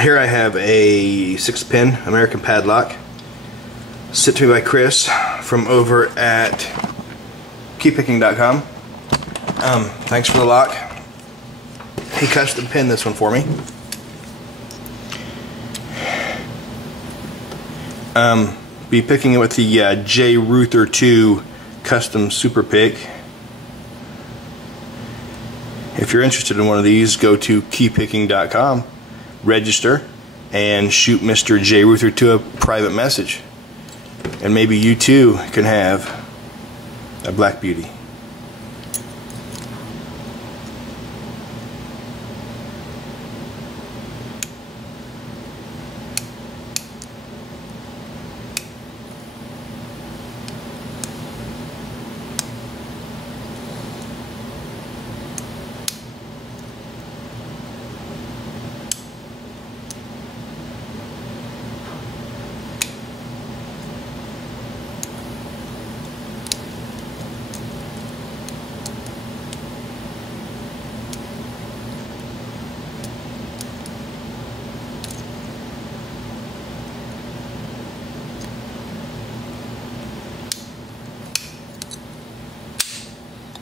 Here I have a 6-pin American padlock sent to me by Chris from over at keypicking.com. Thanks for the lock. He custom pinned this one for me. Be picking it with the J Ruther 2 custom super pick. If you're interested in one of these, go to keypicking.com, register, and shoot Mr. J Ruther 2 a private message. And maybe you too can have a Black Beauty.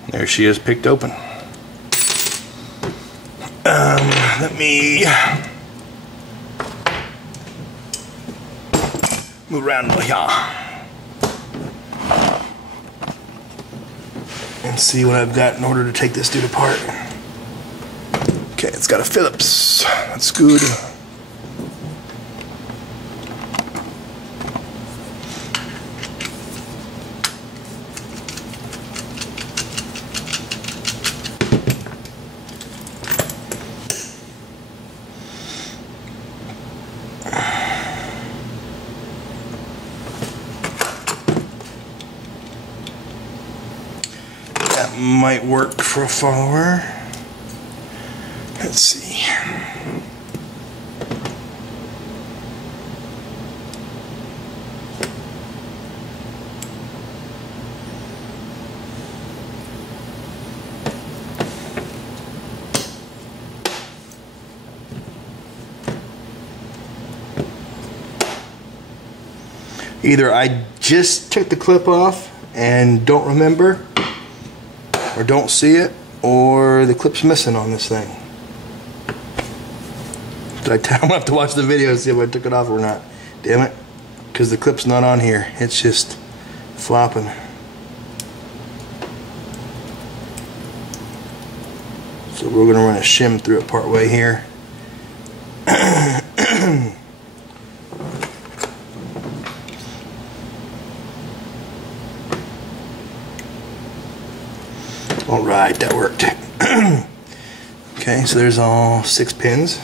There she is, picked open. Let me move around a little here and see what I've got in order to take this dude apart. Okay, it's got a Phillips. That's good. That might work for a follower. Let's see. Either I just took the clip off and don't remember, or don't see it, or the clip's missing on this thing. I'm gonna have to watch the video and see if I took it off or not. Damn it, because the clip's not on here. It's just flopping. So we're gonna run a shim through it part way here. Alright, that worked. Okay, so there's all 6 pins.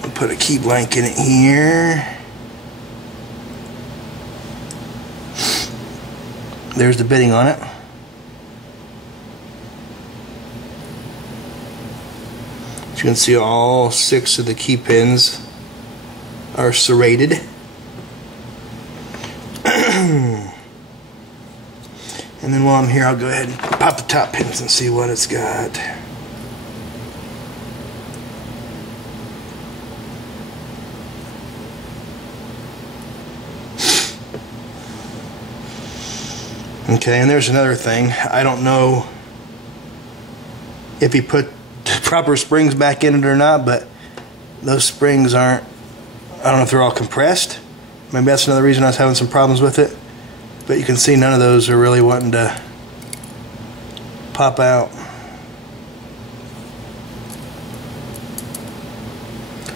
We'll put a key blank in it here. There's the bitting on it. As you can see, all 6 of the key pins are serrated. And then while I'm here, I'll go ahead and pop the top pins and see what it's got. Okay, and there's another thing. I don't know if he put proper springs back in it or not, but those springs aren't, I don't know if they're all compressed. Maybe that's another reason I was having some problems with it. But you can see none of those are really wanting to pop out.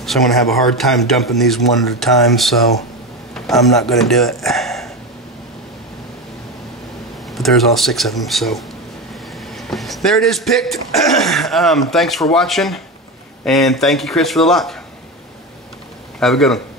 So I'm going to have a hard time dumping these one at a time, so I'm not going to do it. But there's all 6 of them, so there it is, picked. Thanks for watching, and thank you, Chris, for the lock. Have a good one.